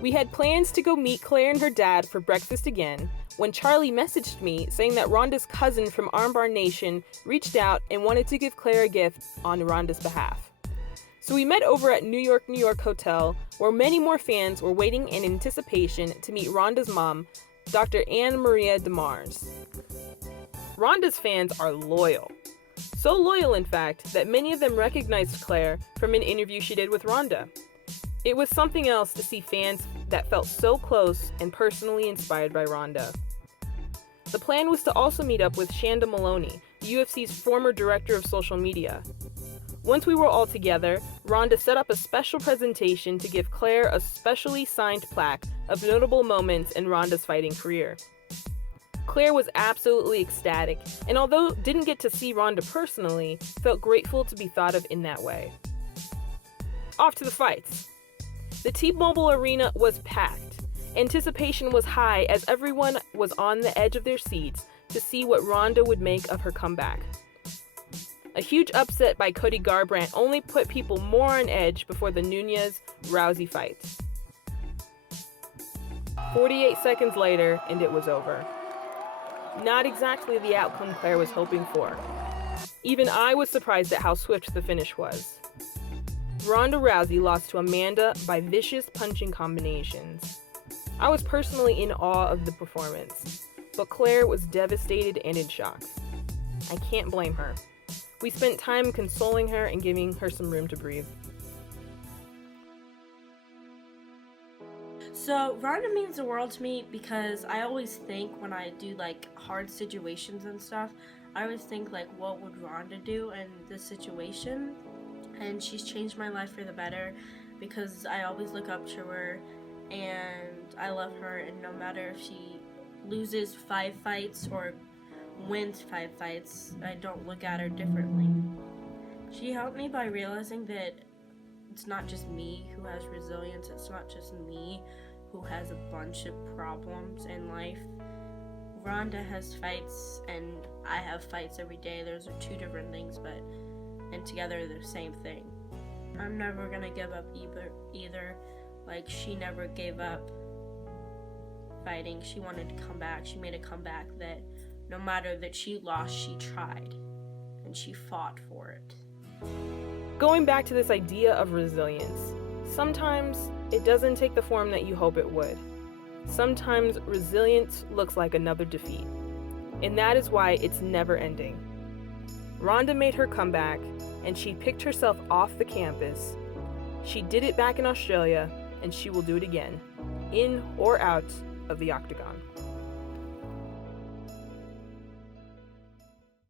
We had plans to go meet Claire and her dad for breakfast again when Charlie messaged me saying that Ronda's cousin from Armbar Nation reached out and wanted to give Claire a gift on Ronda's behalf. So we met over at New York Hotel, where many more fans were waiting in anticipation to meet Ronda's mom, Dr. Anne Maria DeMars. Ronda's fans are loyal. So loyal, in fact, that many of them recognized Claire from an interview she did with Ronda. It was something else to see fans that felt so close and personally inspired by Ronda. The plan was to also meet up with Shanda Maloney, the UFC's former director of social media. Once we were all together, Ronda set up a special presentation to give Claire a specially signed plaque of notable moments in Ronda's fighting career. Claire was absolutely ecstatic, and although didn't get to see Ronda personally, felt grateful to be thought of in that way. Off to the fights. The T-Mobile Arena was packed. Anticipation was high as everyone was on the edge of their seats to see what Ronda would make of her comeback. A huge upset by Cody Garbrandt only put people more on edge before the Nunes-Rousey fight. 48 seconds later, and it was over. Not exactly the outcome Claire was hoping for. Even I was surprised at how swift the finish was. Ronda Rousey lost to Amanda by vicious punching combinations. I was personally in awe of the performance, but Claire was devastated and in shock. I can't blame her. We spent time consoling her and giving her some room to breathe. So Ronda means the world to me because I always think when I do like hard situations and stuff, I always think like, what would Ronda do in this situation? And she's changed my life for the better because I always look up to her and I love her, and no matter if she loses 5 fights or wins 5 fights, I don't look at her differently. She helped me by realizing that it's not just me who has resilience, it's not just me who has a bunch of problems in life. Ronda has fights and I have fights every day. Those are 2 different things, and together they're the same thing. I'm never gonna give up either. Like, she never gave up fighting. She wanted to come back. She made a comeback that no matter that she lost, she tried and she fought for it. Going back to this idea of resilience, sometimes it doesn't take the form that you hope it would. Sometimes resilience looks like another defeat, and that is why it's never ending. Ronda made her comeback, and she picked herself off the campus. She did it back in Australia, and she will do it again, in or out of the octagon.